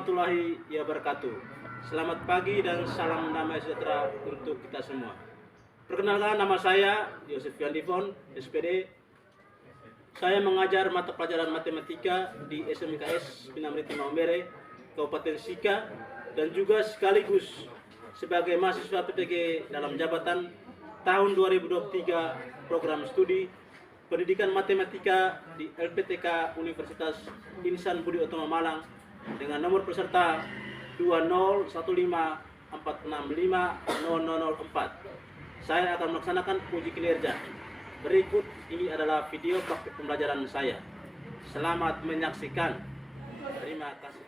warahmatullahi wabarakatuh. Selamat pagi dan salam damai sejahtera untuk kita semua. Perkenalkan, nama saya Yosef Yandifon, SPD. Saya mengajar mata pelajaran matematika di SMKS Pinamriti Maumere, Kabupaten Sika, dan juga sekaligus sebagai mahasiswa PTG dalam jabatan tahun 2023 program studi Pendidikan Matematika di LPTK Universitas Insan Budi Utama Malang dengan nomor peserta 20154650004. Saya akan melaksanakan uji kinerja. Berikut ini adalah video praktik pembelajaran saya. Selamat menyaksikan. Terima kasih.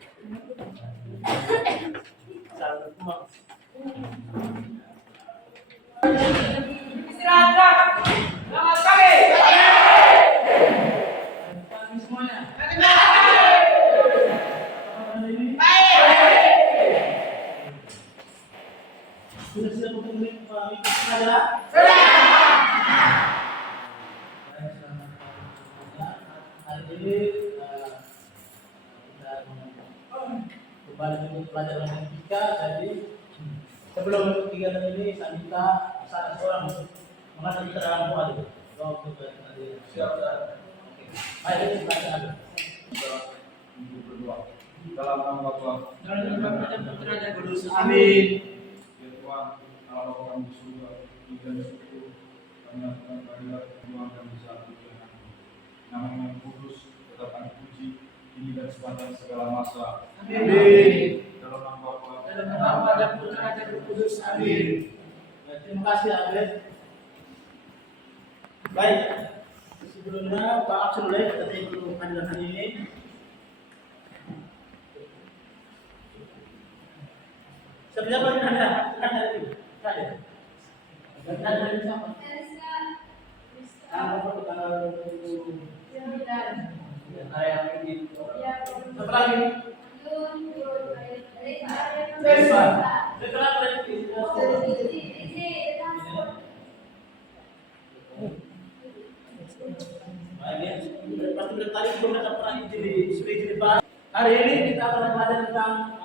Istirahat. Selamat pagi. Pagi semuanya. Sudah siap untuk mengikuti pelajaran? Hari ini kita kembali untuk pelajaran matematika. Jadi sebelum kegiatan ini saya minta salah seorang untuk mengajar kita dalam doa dulu. Doa untuk siap. Oke. Mari kita berdoa. Kita berdoa. Dalam nama Bapa dan Putra dan Roh Kudus. Amin. Ya Tuhan, Allah Bapa kami di surga, dan syukur kami akan kehadirat Tuhan dan bisa Tuhan. Nama yang kudus tetap kami puji ini dan sepanjang segala masa. Amin. Dalam nama Bapa dan Putra dan Roh Kudus. Amin. Terima kasih Abed. Baik, sebelumnya Pak Absul kita ikut kehadiran hari ini. Siapa yang ada? Ada itu. Ada. Dan ada di siapa? Tanggal tanggal 29. Yang ini. Satu lagi. Setelah berarti. Pasti bertanya belum ada pernah di depan. Hari ini kita akan belajar tentang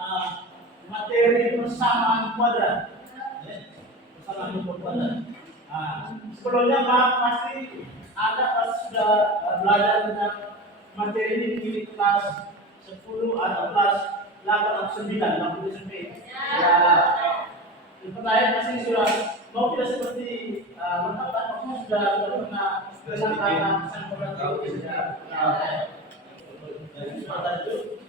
materi persamaan kuadrat. Persamaan kuadrat. Sebelumnya Pak pasti ada pas sudah belajar tentang materi ini di kelas 10 atau kelas 8 atau 9 waktu SMP. Ya. Pertanyaan pasti sudah mau tidak seperti maksudnya sudah pernah pesan kuadrat itu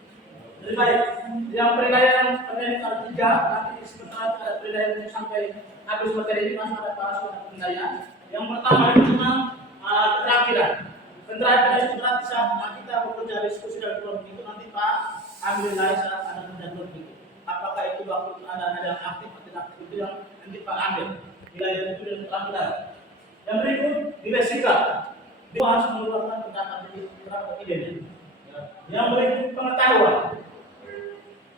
jadi baik, yang penilaian kalau 3 nanti sebentar penilaian sampai habis materi ini masih ada para penilaian. Yang pertama itu tentang keterampilan. Keterampilan itu berarti saat kita bekerja diskusi dan kelompok itu nanti Pak ambil nilai saat ada kerja kelompok itu. Apakah itu waktu ada yang aktif atau tidak aktif itu yang nanti Pak ambil nilai itu dan keterampilan. Yang berikut nilai sikap. Dia harus mengeluarkan pendapat ide. Yang berikut pengetahuan.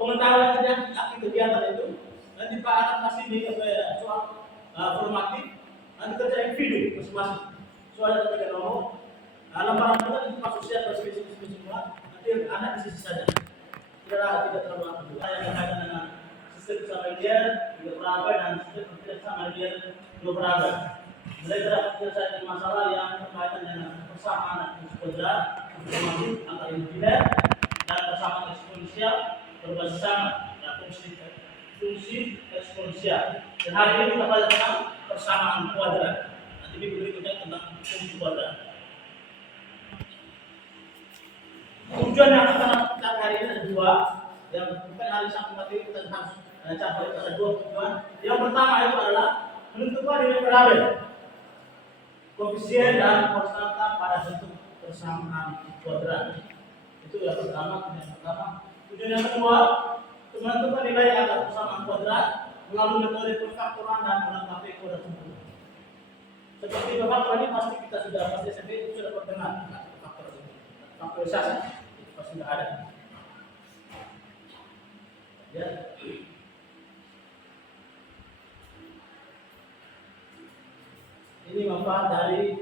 Pengetahuan yang aktif kegiatan itu nanti Pak akan kasih di soal formatif, nanti kerja individu masing-masing. Soalnya ketika ngomong, lembaran kita itu Pak sosial spesifik semua, nanti anak di sisi saja. Tidak terlalu aktif. Yang berkaitan dengan sistem bersama dia, juga perabot dan sistem bersama dia, juga perabot. Mereka dapat menyelesaikan masalah yang berkaitan dengan persamaan kuadrat, informatif antara individu dan persamaan eksponensial berbasis sama dan fungsi eksponensial. Dan hari ini kita belajar tentang persamaan kuadrat. Nanti minggu berikutnya tentang fungsi kuadrat. Tujuan yang akan kita hari ini ada 2. Yang bukan hari Sabtu tapi kita harus capai ada 2 tujuan. Yang pertama itu adalah menentukan nilai variabel, koefisien dan konstanta pada bentuk persamaan kuadrat. Itu yang pertama. Tujuan yang kedua, menentukan nilai atas persamaan kuadrat melalui metode perfaktoran dan melengkapi kuadrat sempurna. Seperti perfaktor ini pasti kita sudah SMP itu sudah pernah faktorisasi itu pasti sudah ada. Ya. Ini manfaat dari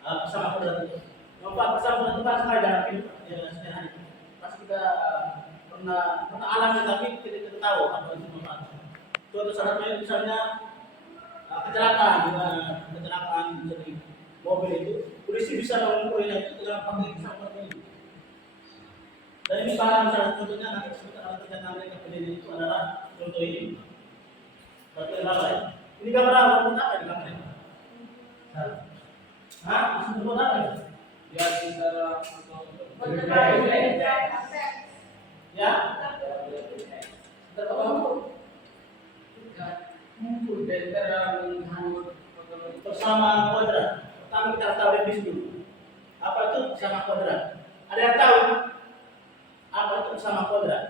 persamaan kuadrat itu. Manfaat persamaan kuadrat itu kan sama dalam hidup ya sehari-hari. Pas kita pernah alami tapi tidak tahu apa itu manfaatnya. Contoh syaratnya misalnya kecelakaan dari mobil itu, polisi bisa mengukurnya itu dengan pakai pesawat ini. Dan ini salah contohnya nanti sebentar alat tindakan mereka pendiri itu adalah contoh ini. Berarti apa ya? Ini gambar apa? Apa ini gambar ini? Hah? Disebut apa ini? Ya bisa Ya? Bersama kuadrat. Pertama kita tahu definisi dulu. Apa itu bersama kuadrat? Ada yang tahu? Apa itu bersama kuadrat?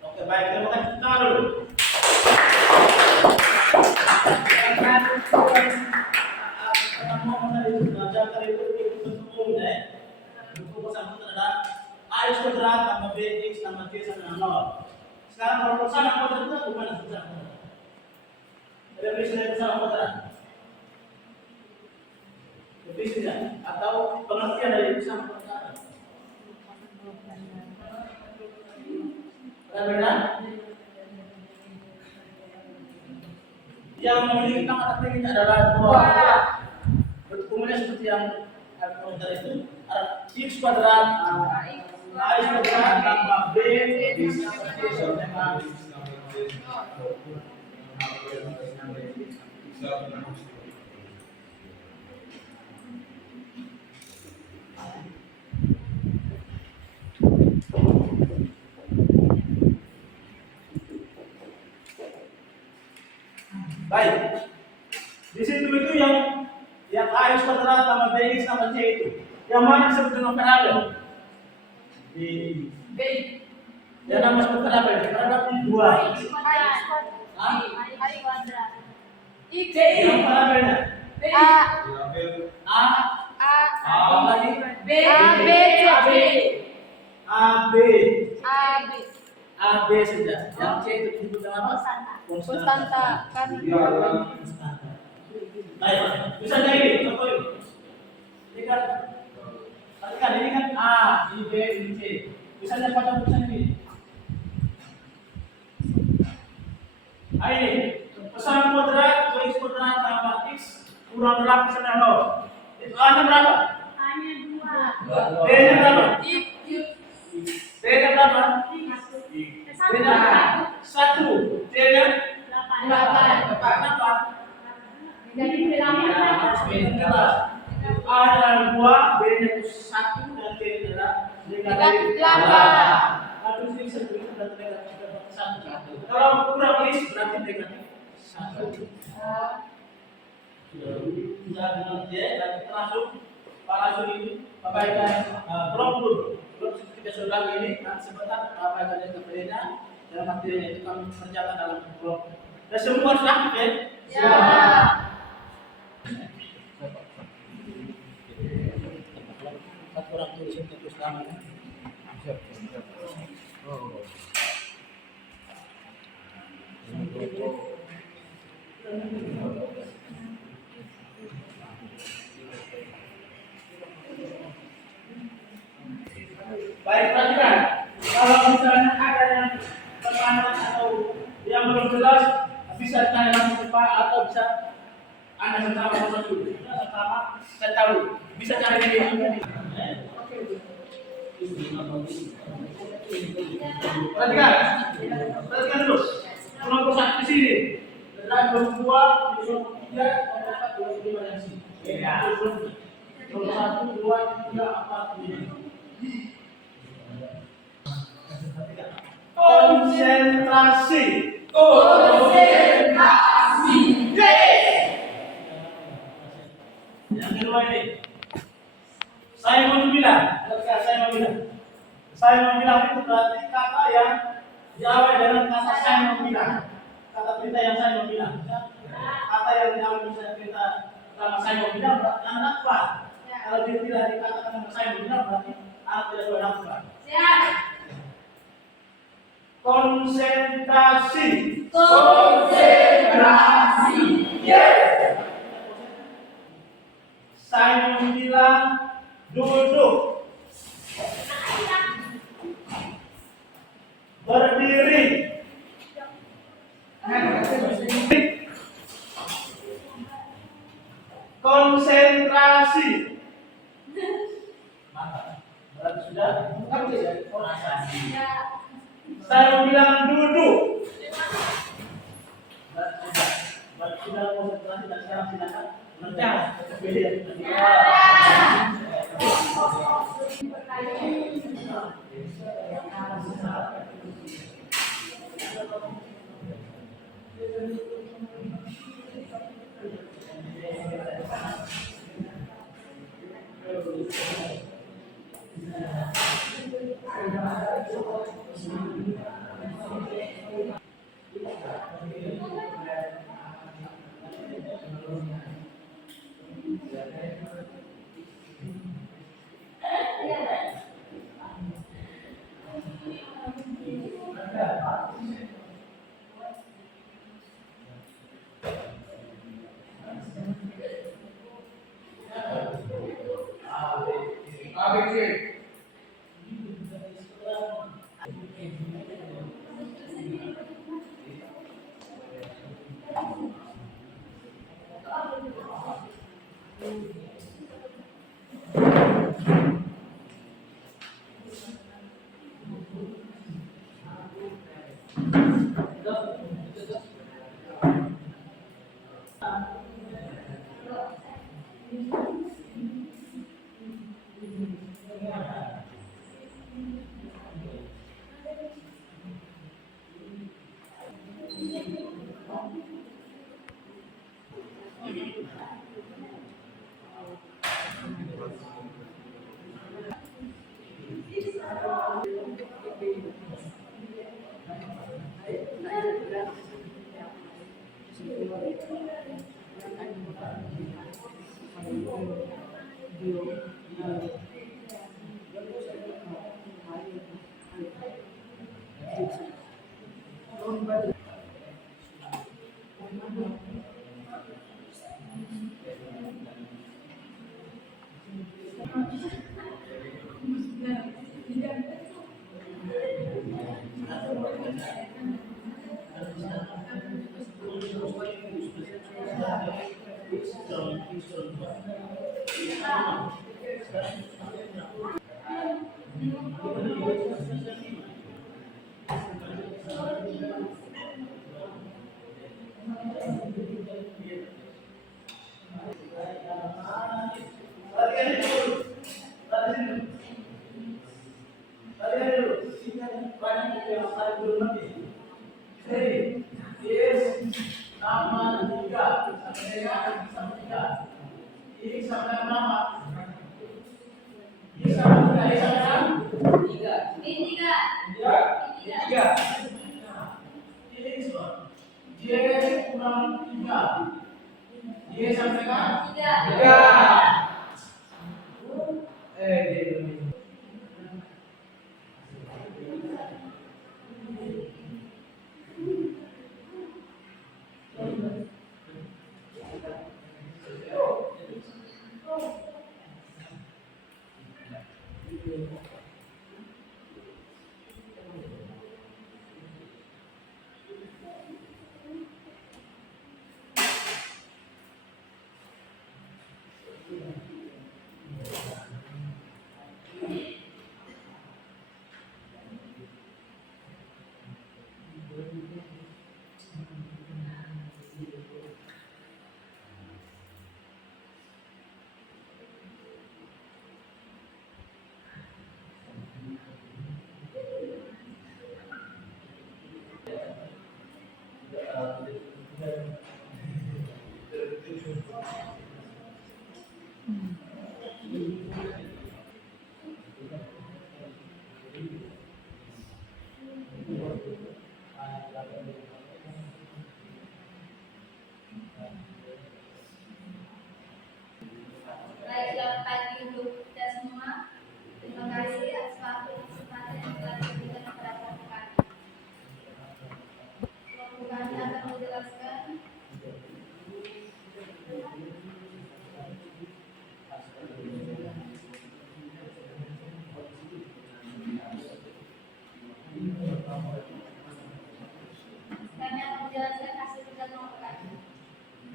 Oke, baik, terima kasih. Tangan dulu. A kuadrat tambah bx tambah c sama dengan 0. Sekarang kalau bersama kuadrat itu gimana bersama kuadrat? Ada definisi bersama kuadrat? Definisinya atau pengertian dari bersama kuadrat? Ada beda? Yang memiliki pangkat tinggi adalah dua. Bentuknya seperti yang komentar itu. X kuadrat A kuadrat tambah B tambah C sama baik. Di situ itu yang A kuadrat tambah B tambah C itu. Yang mana disebut dengan parabel? B. Yang nama disebut parabel. Parabel itu 2. Yang parabelnya? A B saja. Yang C itu disebut dengan apa? Konstanta. Baik, misalnya ini, contoh ini. Ini kan A, ini B, ini C. Misalnya pada tulisan ini. Ini pesan kuadrat X kuadrat tambah X kurang 8 sama 0. Itu A-nya berapa? B-nya berapa? B-nya berapa? B-nya 1. C-nya 8. Kenapa? Harus jelas. A adalah 2, B-nya itu 1 dan C adalah negatif 8. Harus bisa diberikan dan negatif 1. Kalau kurang list berarti negatif 1. Sudah mengerti ya, dan kita langsung ini Bapak Ibu belum kita sudah ini nanti sebentar Bapak Ibu yang kemudiannya dalam materinya itu kami kerjakan dalam blog. Dan semua sudah ya? Ya. Orang tulis terus namanya. Baik, perhatikan. Kalau misalnya ada yang pertanyaan atau yang belum jelas, bisa tanya langsung ke Pak atau bisa Anda sama dulu. Saya tahu. Bisa cari di sini. Perhatikan dulu. Kelompok 1 di sini. Dan kelompok 2, kelompok 3, kelompok 4, kelompok 5 yang sini. Kelompok 1, 2, 3, 4, 5. Konsentrasi. Yang kedua ini. Saya mau bilang itu berarti kata yang diawali dengan kata saya mau bilang. Kata perintah yang saya mau bilang. Kata yang diawali dengan perintah pertama saya mau bilang berarti anak kuat. Kalau dia tidak dikatakan dengan saya mau bilang berarti anak tidak boleh nafkah. Konsentrasi. Konsentrasi. Yes. Saya bilang duduk. Berdiri. Konsentrasi. Berarti sudah? Saya bilang duduk. Berarti sudah konsentrasi dan sekarang silakan mengejar.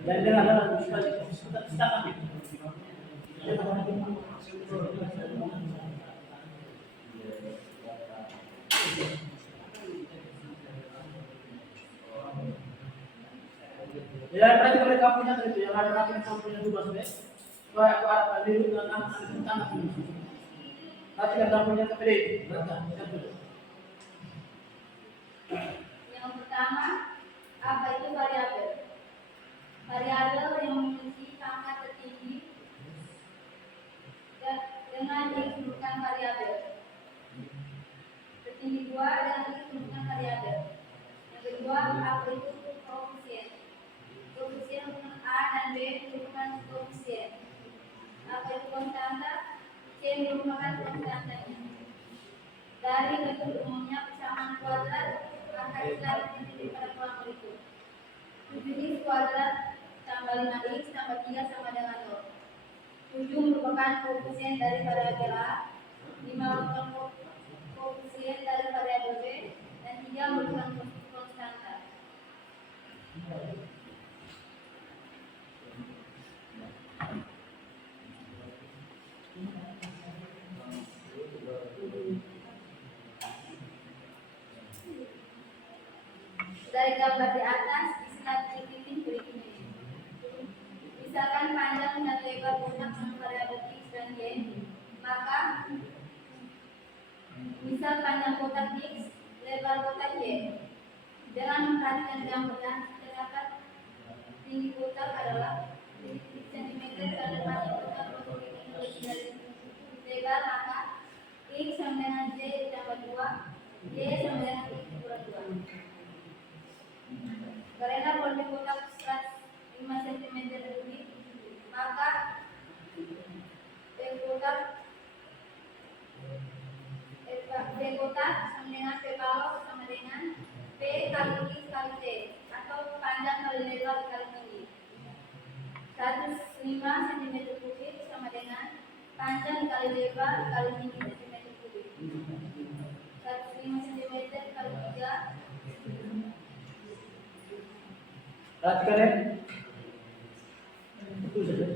Dan dia adalah kita ambil. Ya, berarti mereka punya itu yang ada mereka punya dua sebenarnya. Soalnya aku ada biru dan ada tanah. Tapi yang punya KPD, Yang pertama, apa itu variabel? Variabel yang memiliki pangkat tertinggi dengan X bukan variabel. Tertinggi 2 dengan X bukan variabel. Yang kedua, apa itu koefisien? Koefisien merupakan A dan B merupakan koefisien. Apa itu konstanta? C merupakan konstantanya. Dari bentuk umumnya persamaan kuadrat, maka kita menjadi pada pola berikut. 7x kuadrat tambah 5x tambah 3 sama dengan 0. 7 merupakan koefisien dari variabel A, 5 merupakan koefisien dari variabel B, dan 3 merupakan konstanta. Dari gambar di atas, istilah titik berikut ini. Misalkan panjang dan lebar kotak dengan variabel X dan Y, maka misal panjang kotak X, lebar kotak Y. Dengan memperhatikan gambaran, terdapat tinggi kotak adalah cm dan panjang kotak lebih dari lebar, maka X sama dengan Y ditambah 2, Y sama dengan X kurang 2. Karena volume kotak 5 cm lebih, maka B kotak sama dengan P balok sama dengan P kali X kali T, atau panjang kali lebar kali tinggi. 105 cm kubik sama dengan panjang kali lebar kali tinggi cm kubik. 105 cm kali 3. Perhatikan ya. Itu saja.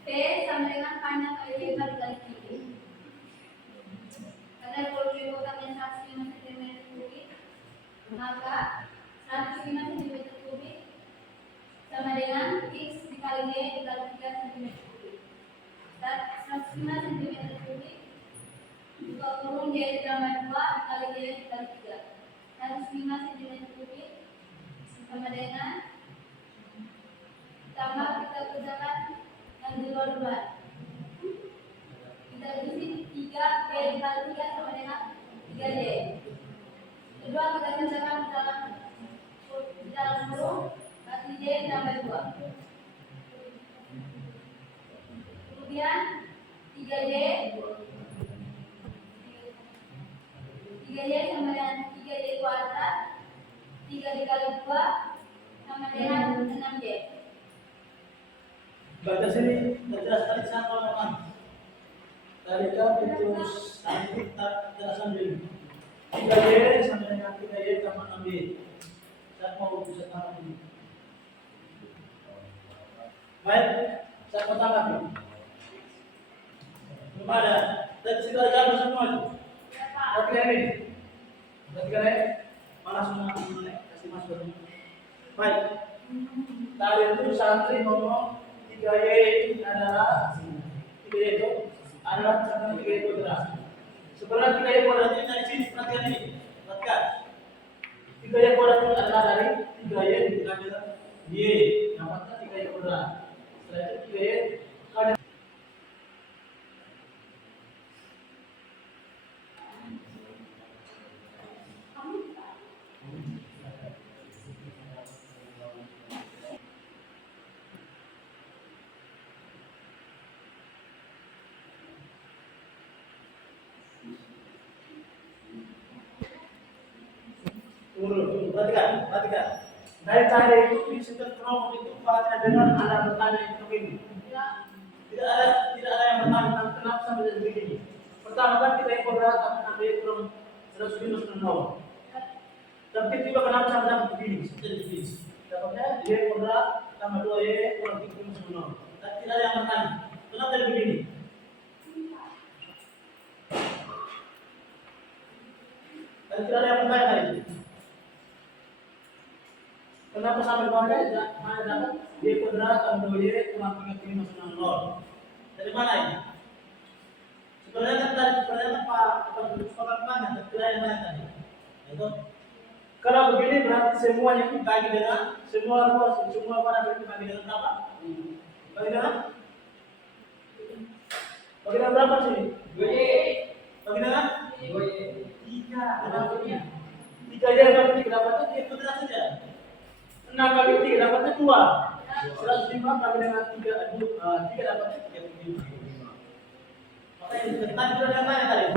P sama dengan panjang kali lebar kali tinggi. Karena volume kotaknya 105 cm kubik, maka 105 cm kubik sama dengan X dikali Y dikali 3 cm kubik. 105 cm kubik juga kurung Y ditambah 2 dikali Y dikali 3. 105 cm kubik sama dengan, tambah kita kerjakan yang di luar. Kita isi 3 Y dikali 3 sama dengan 3Y. Kedua kita kerjakan di dalam kurung, berarti Y tambah 2. Kemudian 3Y sama dengan 3Y kuadrat, 3 dikali 2 sama dengan 6Y. Baca sini, terjelas tadi sama teman. Tadi kan itu jelasan dulu. 3Y sama dengan 3Y tambah 6Y. Saya mau bisa tambah ini. Baik, saya mau tambah ini. Belum ada. Dan sudah jalan semua itu. Perhatikan ini. Perhatikan ya. Malah semua kasih masuk. Baik. Tadi itu santri ngomong 3Y itu adalah 3Y itu adalah sama 3Y itu adalah. Sebenarnya 3Y kuadrat ini dari sini, perhatikan ini. Perhatikan. 3Y kuadrat itu adalah dari 3Y dikali Y. Dapatkan 3Y kuadrat. Setelah itu 3Y kali. Perhatikan. Dari tadi itu di setiap kelompok itu pada dengan ada bertanya yang begini. Tidak ada yang bertanya kenapa sampai jadi begini. Pertama kan kita yang berat sampai kurang 190. Tapi tiba kenapa sampai begini? Seperti begini. Dapatnya dia berat tambah 2 kurang 390. Dan tidak ada yang bertanya kenapa jadi begini. Dan tidak ada yang bertanya tadi. Kenapa sampai bawahnya mana dapat y kuadrat tambah 2y kurang 3,90? Dari mana ini? Sebenarnya Pak tanya, tidak yang mana tadi? Itu kalau begini berarti semuanya dibagi dengan semua pada dibagi dengan berapa? Bagi dengan berapa sih? 2y. Bagi dengan 2y. 3. Dapatnya 3 dia dapatnya y kuadrat saja. 6 kali 3 dapatnya 2. 105 kali dengan 3 dapatnya 35. Makanya tadi sudah yang tanya tadi.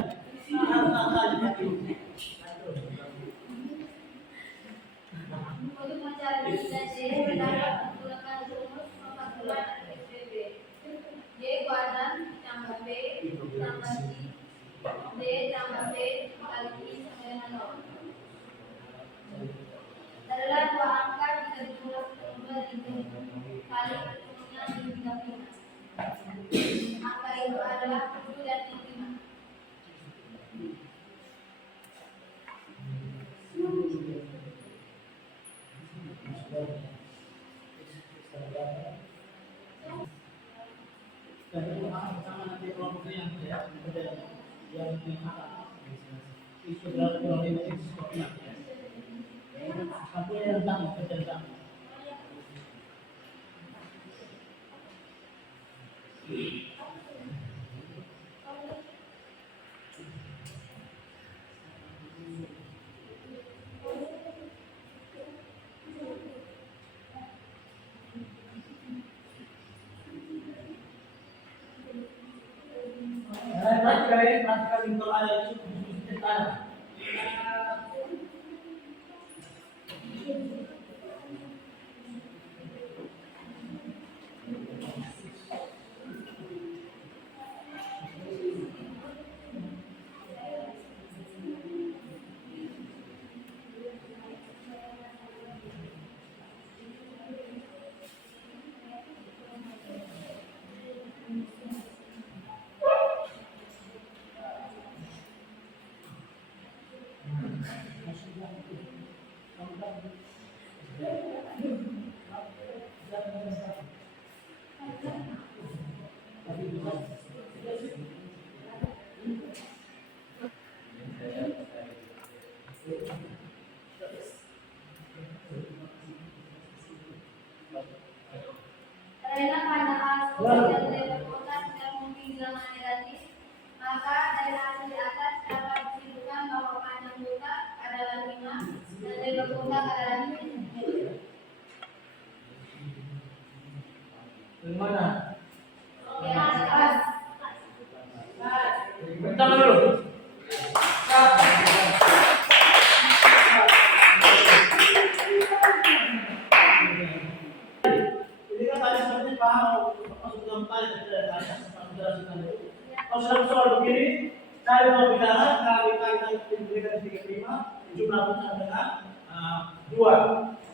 Untuk mencari nilai C, pertama menggunakan rumus pembagian SPB. Y kuadrat tambah B tambah C, D tambah B kali I sama dengan 0. Adalah dua angka jika dijumlah kali pertemuan hingga 5. Angka itu adalah 7 dan 5. Sama nanti kelompoknya yang itu berarti kalau ini skopnya. Satu yang tentang Perhatikan untuk ada itu ada. Karena pada hasil yang dilakukan tidak mungkin bilangan negatif, maka dari hasil di atas dapat disimpulkan bahwa panjang buka adalah 5 dan lebar buka adalah 5 cm. Bagaimana? Di atas. Pertama dulu. Ini kan tadi seperti paham maksud keempat kalau soal begini, cari bilangan kali diberikan 35 jumlah sama dengan 2.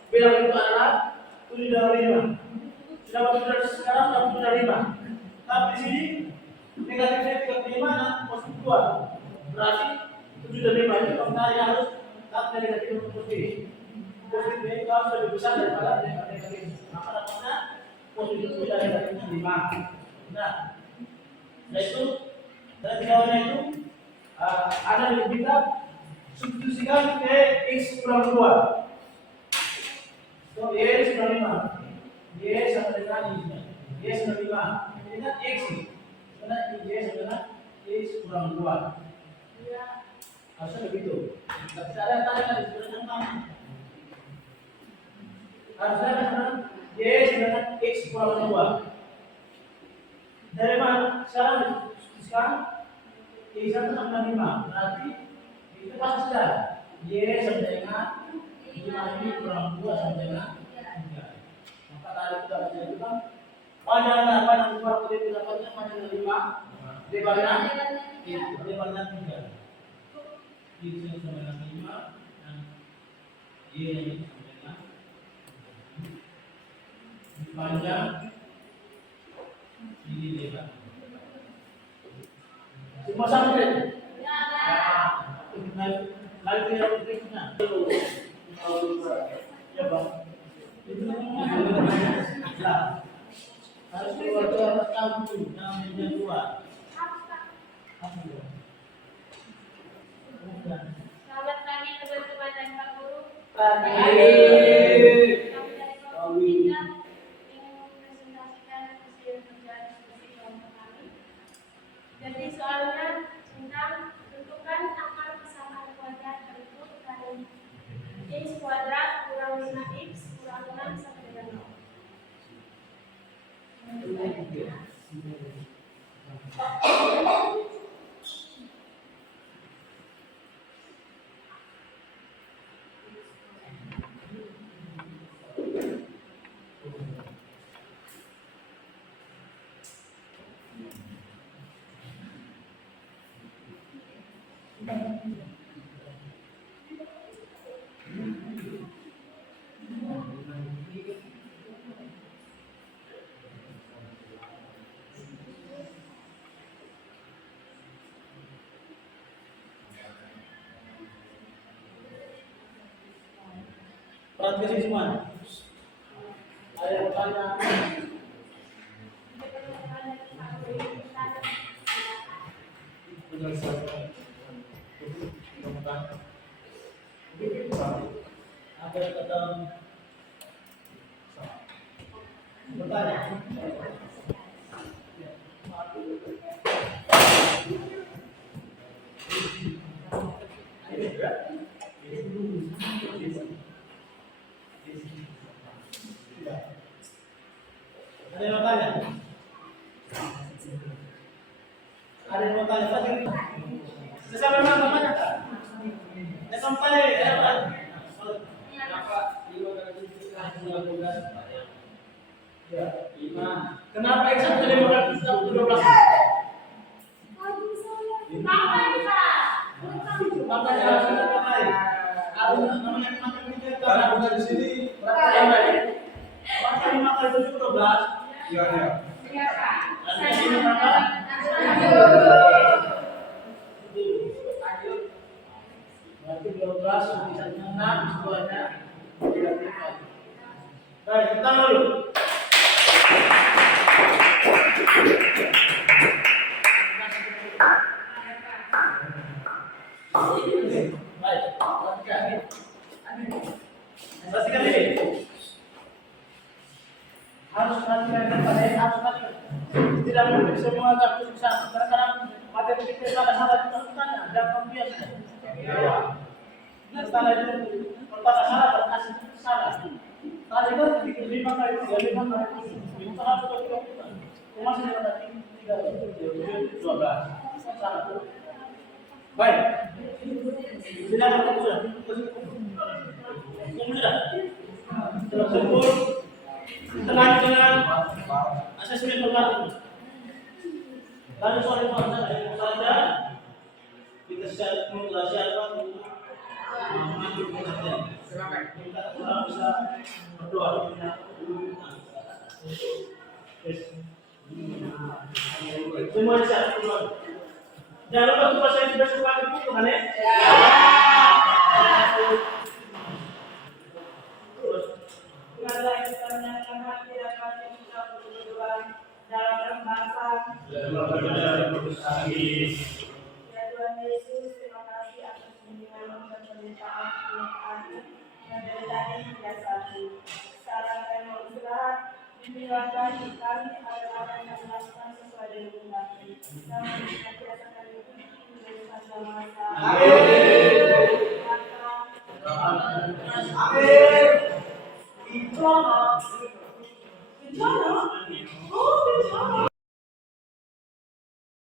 Bilangan itu adalah 7 dari 5. Sudah sekarang sudah 7 dari 5. Tapi di sini negatifnya 35 dan positif 2. Berarti 7 dari 5 itu kembali harus tak negatif untuk positif. Positif ini kalau lebih besar daripada negatif. Maka dapatnya positif dan negatifnya 5. Nah, itu dari bawahnya itu ada di kita substitusikan ke x kurang 2. So y kurang 5. Y sama dengan y sama 5. Ini kan x. Karena y sama dengan x kurang 2. Harusnya begitu. Tapi ada yang tanya tadi sebenarnya sama. Harusnya kan y sama dengan x kurang 2. Dari mana? Sekarang x sama dengan 5. Berarti itu pasti sudah y sama dengan 5 ini kurang 2 sampai dengan 3. Maka tadi kita menjadikan panjangnya kurang dari 8-nya panjangnya 5, lebarnya 3. Ini sama dengan 5 dan Y ini sama dengan panjang ini lebar. Semua sama kan? Lalu yang berikutnya. Ya bang. Harus keluar tahu yang meja 2. Selamat pagi teman-teman dan Pak Guru. Pagi. Kami dari kelompok 3 ingin mempresentasikan hasil kerja diskusi kelompok kami. Jadi soalnya tentang tentukan akar pasangan kuadrat berikut dari x kuadrat kurang 5x kurang 6 sampai dengan 0. Perhatikan sini semua. Ada yang bertanya. Ada yang kata bertanya. Ada yang bertanya? Ada yang bertanya tadi? Saya memang namanya kan? Saya sampai apa? Ya, 5. Kenapa X1 dari 12? Makanya harus kita pakai. Harus namanya matematika karena bukan di sini. Berapa yang tadi? 5 kali 7 12. Iya. Iya, Pak. Ada sini berapa? Berarti 12 bisa 6 semuanya. Baik, kita dulu. Baik, perhatikan ini. Harus perhatikan pada yang harus perhatikan. Tidak mungkin semua tak bisa. Kadang-kadang matematika salah dimasukkannya. Jangan biasa. Salah itu pertama salah berhasil salah. Tadi kan 5 kali 3, 5 kali 7. Itu harus dilakukan. Masih ada 3, 12. Salah. Baik. Sudah ada sudah. Sudah. Tersebut terkait dengan asesmen berlaku. Lalu soal saja kita siapa untuk mengambil pengertian. Kita orang bisa berdoa. Semua siap. Jangan lupa tugas saya sudah suka itu kan ya? Dalam bahasa Ya Tuhan Yesus, terima kasih atas bimbingan dan penyertaan yang dari tadi hingga saat ini. Sekarang kami mau istirahat, bimbinglah kami agar apa yang kami lakukan sesuai dengan kehendak-Mu. Namun senantiasa kami puji dari sepanjang masa. Amin. Amin. Bencana? Oh, bencana.